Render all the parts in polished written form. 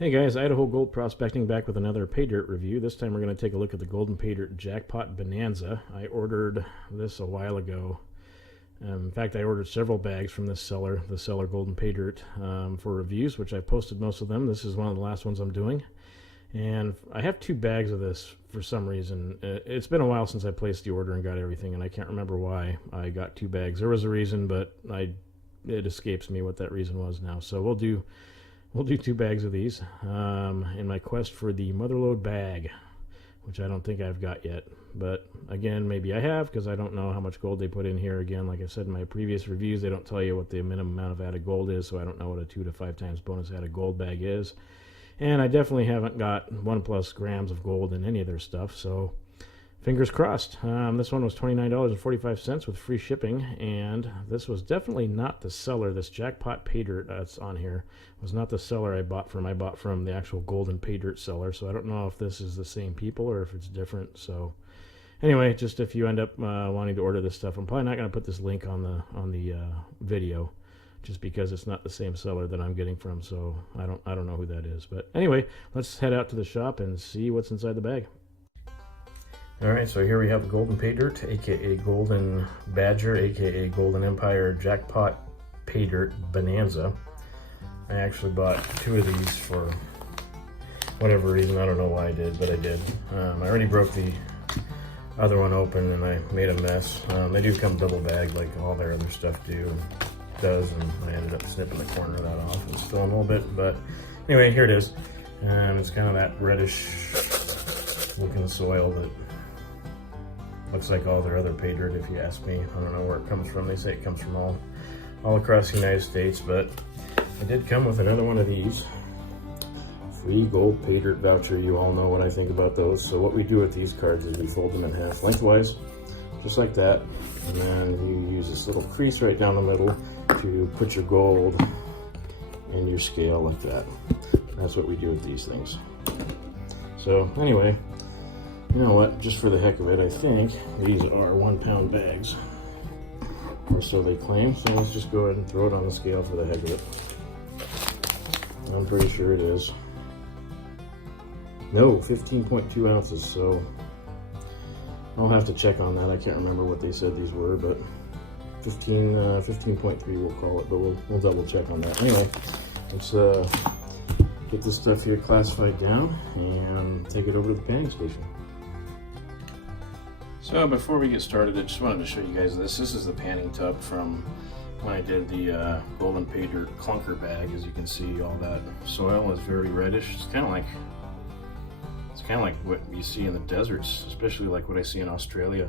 Hey guys, Idaho Gold Prospecting back with another pay dirt review. This time we're going to take a look at the Goldn Paydirt Jackpot Bonanza. I ordered this a while ago. In fact, I ordered several bags from this seller, the seller Goldn Paydirt, for reviews, which I posted most of them. This is one of the last ones I'm doing. And I have 2 bags of this for some reason. It's been a while since I placed the order and got everything, and I can't remember why I got 2 bags. There was a reason, but it escapes me what that reason was now. So we'll do 2 bags of these in my quest for the motherlode bag, which I don't think I've got yet. But again, maybe I have, because I don't know how much gold they put in here. Again, like I said in my previous reviews, they don't tell you what the minimum amount of added gold is, so I don't know what a 2 to 5 times bonus added gold bag is. And I definitely haven't got 1+ grams of gold in any of their stuff, so fingers crossed. This one was $29.45 with free shipping, and this was definitely not the seller. This Jackpot Paydirt that's on here was not the seller I bought from. I bought from the actual Goldn Paydirt seller, so I don't know if this is the same people or if it's different. So anyway, just if you end up wanting to order this stuff, I'm probably not going to put this link on the video, just because it's not the same seller that I'm getting from. So I don't know who that is. But anyway, let's head out to the shop and see what's inside the bag. Alright, so here we have the Goldn Paydirt, aka Golden Badger, aka Golden Empire Jackpot Paydirt Bonanza. I actually bought 2 of these for whatever reason. I don't know why I did, but I did. I already broke the other one open and I made a mess. They do come double bagged like all their other stuff does, and I ended up snipping the corner of that off and spilling a little bit. But anyway, here it is. It's kind of that reddish looking soil that looks like all their other pay dirt, if you ask me. I don't know where it comes from. They say it comes from all across the United States, but I did come with another one of these. Free gold pay dirt voucher. You all know what I think about those. So what we do with these cards is we fold them in half lengthwise, just like that. And then you use this little crease right down the middle to put your gold in your scale like that. That's what we do with these things. So anyway, you know what, just for the heck of it, I think these are 1 pound bags, or so they claim. So let's just go ahead and throw it on the scale for the heck of it. I'm pretty sure it is. No, 15.2 ounces, so I'll have to check on that. I can't remember what they said these were, but 15.3 we'll call it, but we'll double check on that. Anyway, let's get this stuff here classified down and take it over to the panning station. So before we get started, I just wanted to show you guys this. This is the panning tub from when I did the Goldn Paydirt clunker bag. As you can see, all that soil is very reddish. It's kind of like what you see in the deserts, especially like what I see in Australia.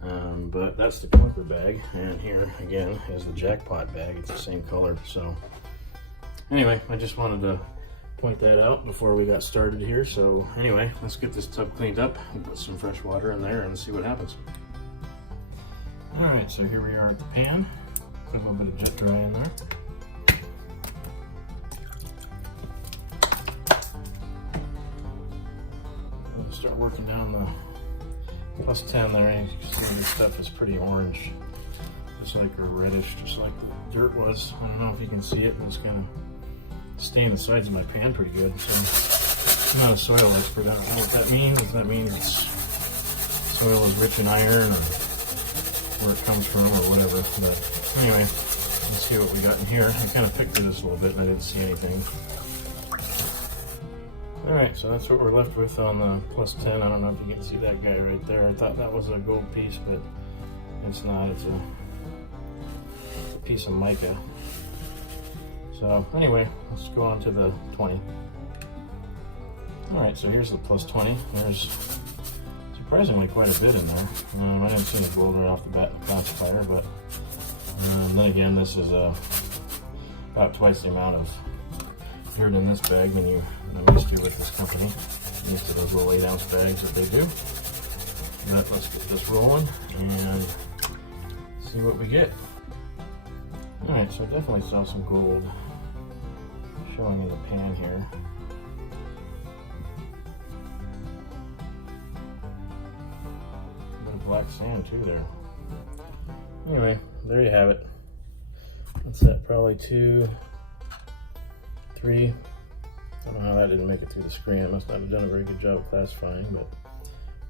But that's the clunker bag, and here again is the jackpot bag. It's the same color. So anyway, I just wanted to point that out before we got started here. So anyway, let's get this tub cleaned up and put some fresh water in there and see what happens. Alright, so here we are at the pan. Put a little bit of jet dry in there. We'll start working down the +10 there, and you can see this stuff is pretty orange, just like reddish, just like the dirt was. I don't know if you can see it, but it's kind of stain the sides of my pan pretty good. So I'm not a soil expert. I don't know what that means. Does that mean it's soil is rich in iron, or where it comes from, or whatever? But anyway, let's see what we got in here. I kind of picked through this a little bit and I didn't see anything. Alright, so that's what we're left with on the +10. I don't know if you can see that guy right there. I thought that was a gold piece, but it's not. It's a piece of mica. So anyway, let's go on to the 20. Alright, so here's the +20. There's surprisingly quite a bit in there. I didn't see the gold right off the bat in the classifier, but then again, this is about twice the amount of dirt in this bag than I'm used to with this company. I'm used to those little 8-ounce bags that they do. But let's get this rolling and see what we get. Alright, so I definitely saw some gold showing in the pan here. A bit of black sand too there. Anyway, there you have it. That's at probably 2, 3, Don't know how that didn't make it through the screen. It must not have done a very good job of classifying, but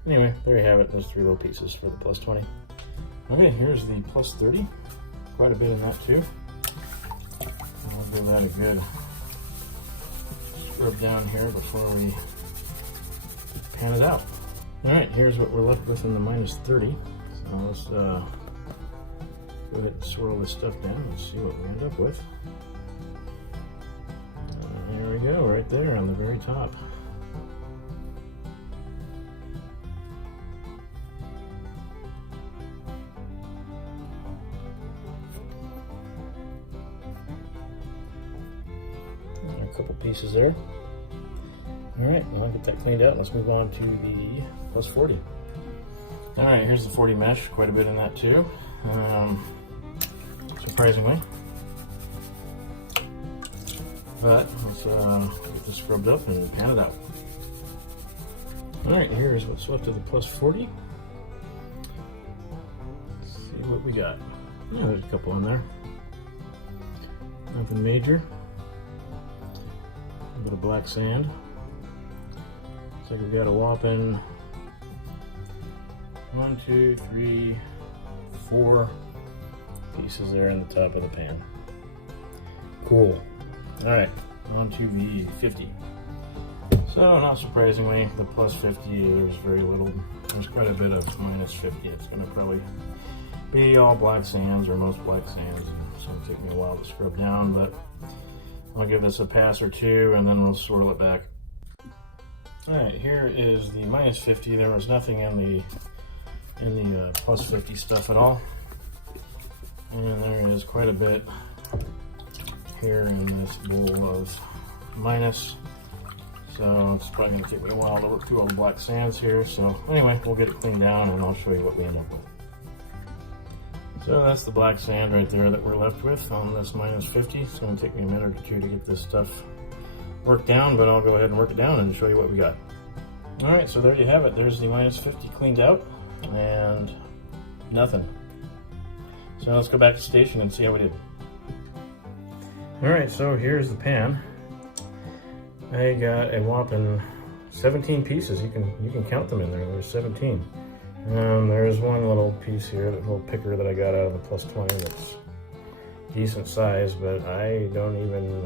anyway, there you have it. Those 3 little pieces for the plus 20. Okay, here's the plus 30. Quite a bit in that too. We'll give that a good scrub down here before we pan it out. All right, here's what we're left with in the minus 30. So let's go ahead and swirl this stuff down and see what we end up with. There we go, right there on the very top. A couple pieces there. All right, well, I'll get that cleaned out. Let's move on to the plus 40. All right, here's the 40 mesh. Quite a bit in that too, surprisingly. But let's get this scrubbed up and pan it out. All right, here's what's left of the plus 40. Let's see what we got. Yeah, there's a couple in there. Nothing major. A bit of black sand. Looks like we've got a whopping 1, 2, 3, 4 pieces there in the top of the pan. Cool. All right, on to the 50. So not surprisingly, the plus 50, there's very little. There's quite a bit of minus 50. It's going to probably be all black sands or most black sands. It's going to take me a while to scrub down, but I'll give this a pass or two and then we'll swirl it back. All right, here is the minus 50. There was nothing in the plus 50 stuff at all. And there is quite a bit here in this bowl of minus. So it's probably gonna take me a while to work through all the black sands here. So anyway, we'll get it cleaned down and I'll show you what we end up with. So that's the black sand right there that we're left with on this minus 50. It's gonna take me a minute or two to get this stuff worked down, but I'll go ahead and work it down and show you what we got. All right, so there you have it. There's the minus 50 cleaned out and nothing. So let's go back to station and see how we did. All right, so here's the pan. I got a whopping 17 pieces. You can count them in there. There's 17. There's one little piece here, that little picker that I got out of the plus 20 that's decent size, but I don't even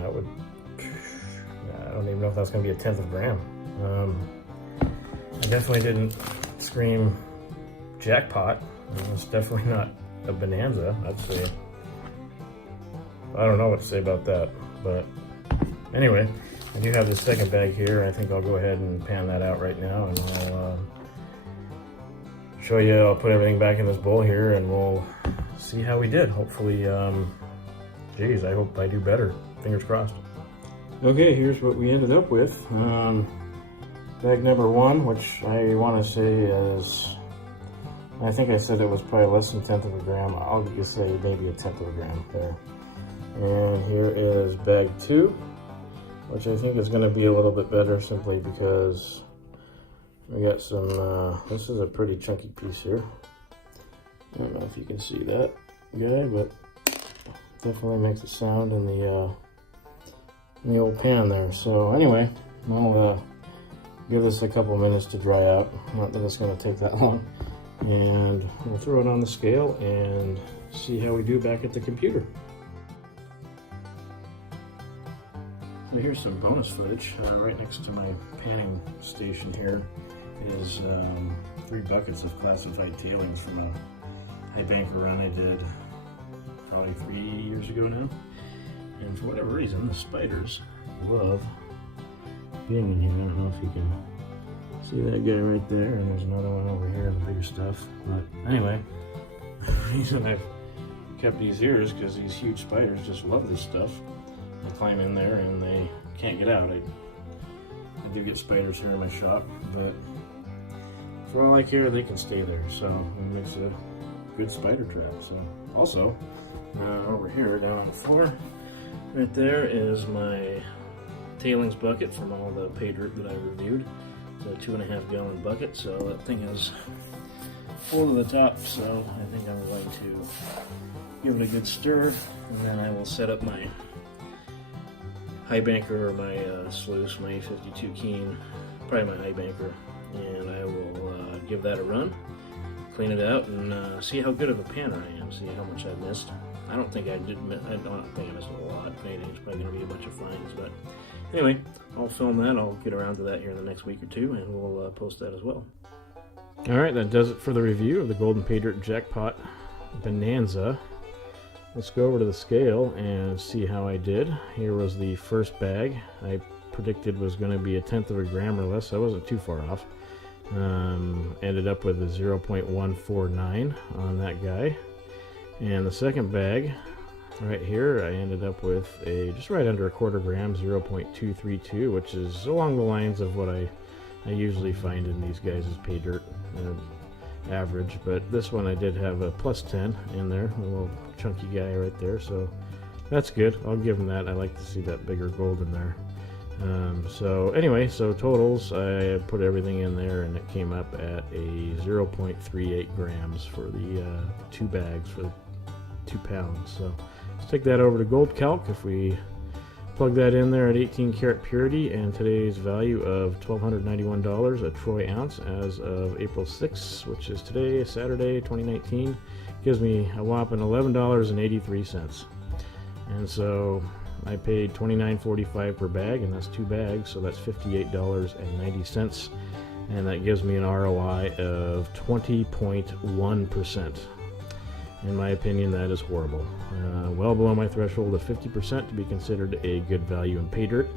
know if that's gonna be a 1/10 of a gram. I definitely didn't scream jackpot. It's definitely not a bonanza, I'd say. I don't know what to say about that, but anyway, I do have this second bag here. I think I'll go ahead and pan that out right now, and I'll show you. I'll put everything back in this bowl here, and we'll see how we did. Hopefully, geez, I hope I do better. Fingers crossed. Okay, here's what we ended up with. Bag number 1, which I want to say is, I think I said it was probably less than 1/10 of a gram. I'll just say maybe a 1/10 of a gram there. And here is bag 2, which I think is going to be a little bit better simply because we got some, this is a pretty chunky piece here. I don't know if you can see that guy, but definitely makes a sound in the old pan there. So anyway, I'll give this a couple minutes to dry out. Not that it's going to take that long. And we'll throw it on the scale and see how we do back at the computer. So here's some bonus footage. Right next to my panning station here is 3 buckets of classified tailings from a high banker run I did probably 3 years ago now. And for whatever reason, the spiders love being in here. I don't know if you can see that guy right there, and there's another one over here in the bigger stuff. But anyway, the reason I've kept these here is because these huge spiders just love this stuff. They climb in there and they can't get out. I do get spiders here in my shop, but for all I care, they can stay there. So it makes a good spider trap. So also, over here down on the floor, right there is my tailings bucket from all the pay dirt that I reviewed. It's a 2.5 gallon bucket, so that thing is full to the top. So I think I'm going to give it a good stir, and then I will set up my high banker or my sluice, my 52 Keen, probably my high banker, and I will give that a run, clean it out, and see how good of a panner I am, see how much I missed. I don't think I missed a lot. If anything, it's probably going to be a bunch of fines, but anyway, I'll film that. I'll get around to that here in the next week or two, and we'll post that as well. Alright, that does it for the review of the Goldn Paydirt Jackpot Bonanza. Let's go over to the scale and see how I did. Here was the first bag. I predicted was going to be 1/10 of a gram or less, so I wasn't too far off. Ended up with a 0.149 on that guy. And the second bag, right here, I ended up with a just right under 1/4 gram, 0.232, which is along the lines of what I usually find in these guys' pay dirt average. But this one I did have a +10 in there, a little chunky guy right there, so that's good. I'll give him that. I like to see that bigger gold in there. So anyway, so totals, I put everything in there and it came up at a 0.38 grams for the 2 bags for the 2 pounds. So let's take that over to Gold Calc. If we plug that in there at 18 karat purity and today's value of $1,291 a troy ounce as of April 6th, which is today, Saturday, 2019, gives me a whopping $11.83. And so I paid $29.45 per bag, and that's 2 bags, so that's $58.90, and that gives me an ROI of 20.1%. In my opinion, that is horrible. Well below my threshold of 50% to be considered a good value in pay dirt.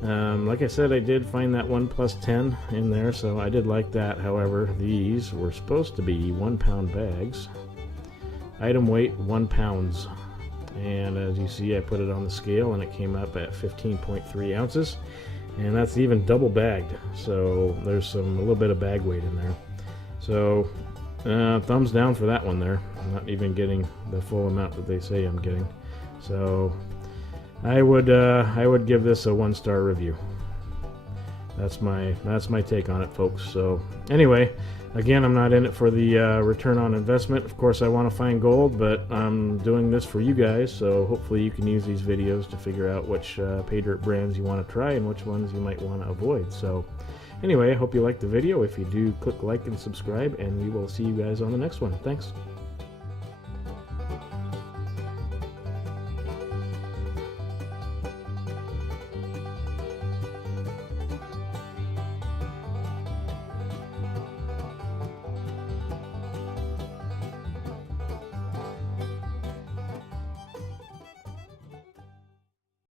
Like I said, I did find that 1 +10 in there, so I did like that. However, these were supposed to be 1 pound bags. Item weight 1 pounds. And as you see, I put it on the scale and it came up at 15.3 ounces, and that's even double bagged, so there's a little bit of bag weight in there. So thumbs down for that one there. I'm not even getting the full amount that they say I'm getting, so I would give this a 1-star review. That's my take on it, folks. So anyway, again, I'm not in it for the return on investment. Of course, I want to find gold, but I'm doing this for you guys, so hopefully you can use these videos to figure out which pay dirt brands you want to try and which ones you might want to avoid. So anyway, I hope you liked the video. If you do, click like and subscribe, and we will see you guys on the next one. Thanks.